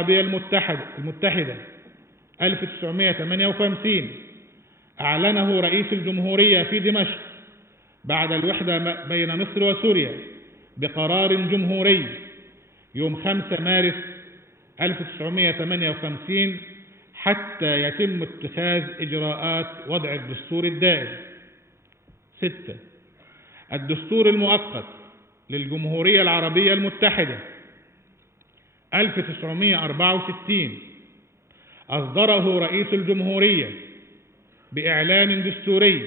العربية المتحدة 1958 أعلنه رئيس الجمهورية في دمشق بعد الوحدة بين مصر وسوريا بقرار جمهوري يوم 5 مارس 1958 حتى يتم اتخاذ إجراءات وضع الدستور الدائم. 6. الدستور المؤقت للجمهورية العربية المتحدة 1964 أصدره رئيس الجمهورية بإعلان دستوري،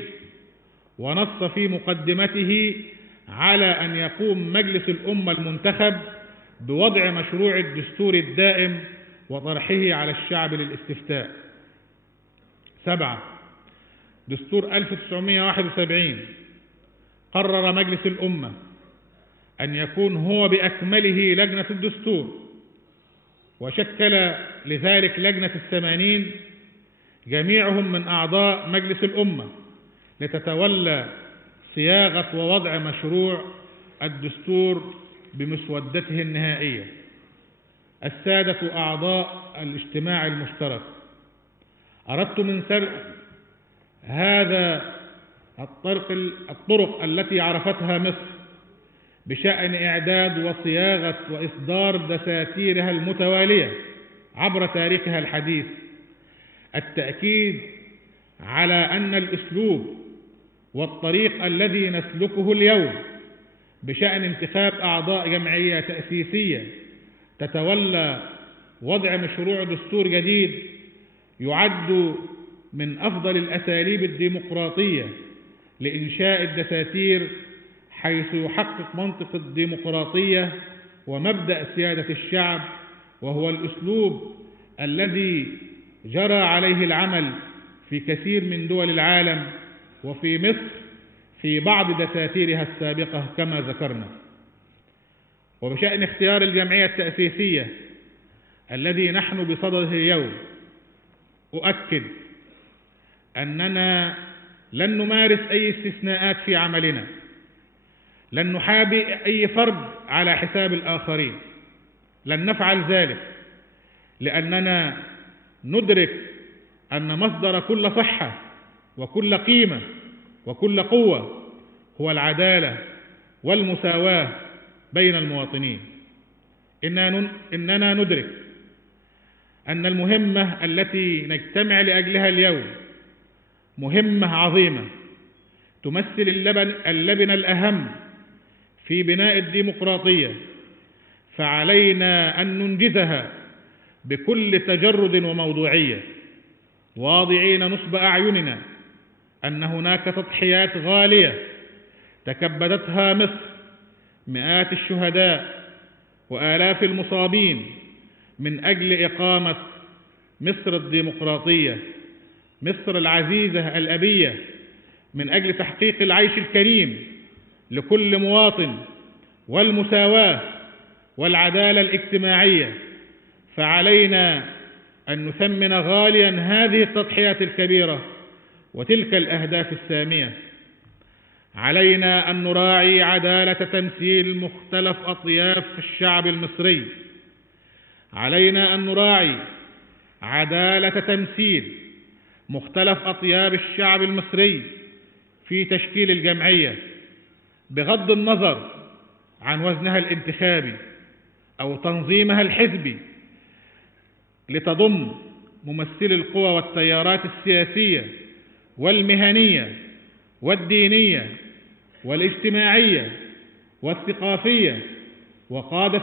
ونص في مقدمته على أن يقوم مجلس الأمة المنتخب بوضع مشروع الدستور الدائم وطرحه على الشعب للاستفتاء. 7. دستور 1971 قرر مجلس الأمة أن يكون هو بأكمله لجنة الدستور، وشكل لذلك لجنة 80 جميعهم من أعضاء مجلس الأمة لتتولى صياغة ووضع مشروع الدستور بمسودته النهائية. السادة أعضاء الاجتماع المشترك، أردت من سرد هذا الطرق التي عرفتها مصر بشأن إعداد وصياغة وإصدار دساتيرها المتوالية عبر تاريخها الحديث التأكيد على أن الأسلوب والطريق الذي نسلكه اليوم بشأن انتخاب أعضاء جمعية تأسيسية تتولى وضع مشروع دستور جديد يعد من أفضل الأساليب الديمقراطية لإنشاء الدساتير، حيث يحقق منطق الديمقراطية ومبدأ سيادة الشعب، وهو الأسلوب الذي جرى عليه العمل في كثير من دول العالم وفي مصر في بعض دساتيرها السابقة كما ذكرنا. وبشأن اختيار الجمعية التأسيسية الذي نحن بصدده اليوم، أؤكد أننا لن نمارس أي استثناءات في عملنا، لن نحابي أي فرد على حساب الآخرين، لن نفعل ذلك، لأننا ندرك أن مصدر كل صحة وكل قيمة وكل قوة هو العدالة والمساواة بين المواطنين. إننا ندرك أن المهمة التي نجتمع لأجلها اليوم مهمة عظيمة تمثل اللبن الأهم في بناء الديمقراطية، فعلينا أن ننجزها بكل تجرد وموضوعية، واضعين نصب أعيننا أن هناك تضحيات غالية تكبدتها مصر، مئات الشهداء وآلاف المصابين من أجل إقامة مصر الديمقراطية، مصر العزيزة الأبية، من أجل تحقيق العيش الكريم لكل مواطن والمساواة والعدالة الاجتماعية. فعلينا أن نثمن غاليا هذه التضحيات الكبيرة وتلك الأهداف السامية. علينا أن نراعي عدالة تمثيل مختلف أطياف الشعب المصري، علينا أن نراعي عدالة تمثيل مختلف أطياف الشعب المصري في تشكيل الجمعية، بغض النظر عن وزنها الانتخابي أو تنظيمها الحزبي، لتضم ممثلي القوى والتيارات السياسية والمهنية والدينية والاجتماعية والثقافية وقادة